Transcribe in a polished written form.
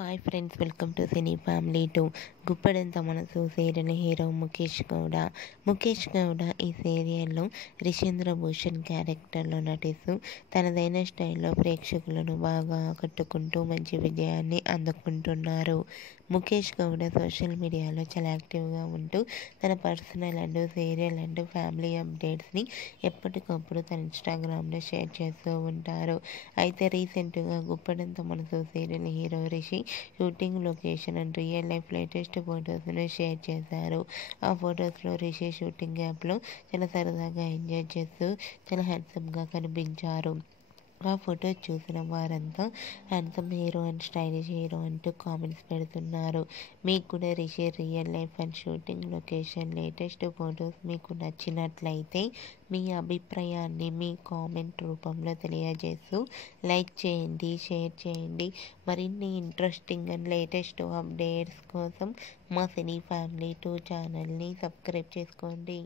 Hi friends, welcome to cine family 2. Guppedantha Manasu serial hero Mukesh Gowda ఈ సీరియల్లో రిషేంద్ర భూషణ్ క్యారెక్టర్లో నటిస్తూ తనదైన స్టైల్లో ప్రేక్షకులను బాగా ఆకట్టుకుంటూ మంచి విజయాన్ని అందుకుంటున్నారు. ముఖేష్ గౌడ సోషల్ మీడియాలో చాలా యాక్టివ్గా ఉంటూ తన personal and serial and family అప్డేట్స్ని ఎప్పటికప్పుడు తన ఇన్స్టాగ్రామ్లో షేర్ చేస్తూ ఉంటారు. అయితే రీసెంట్గా Guppedantha Manasu serial hero Rishi shooting location and real life latest ఫొటోస్ను షేర్ చేశారు. ఆ ఫొటోస్లో రిషి షూటింగ్ యాప్లో చాలా సరదాగా ఎంజాయ్ చేస్తూ చాలా హ్యాండ్సమ్గా కనిపించారు. ఆ ఫొటో చూసిన వారంతా handsome hero and stylish hero అంటూ కామెంట్స్ పెడుతున్నారు. మీకు కూడా Rishi real life and shooting location latest photos మీకు నచ్చినట్లయితే మీ అభిప్రాయాన్ని మీ కామెంట్ రూపంలో తెలియజేస్తూ లైక్ చేయండి, షేర్ చేయండి. మరిన్ని ఇంట్రెస్టింగ్ అండ్ లేటెస్ట్ అప్డేట్స్ కోసం మా సినీ ఫ్యామిలీ 2 ఛానల్ని సబ్స్క్రైబ్ చేసుకోండి.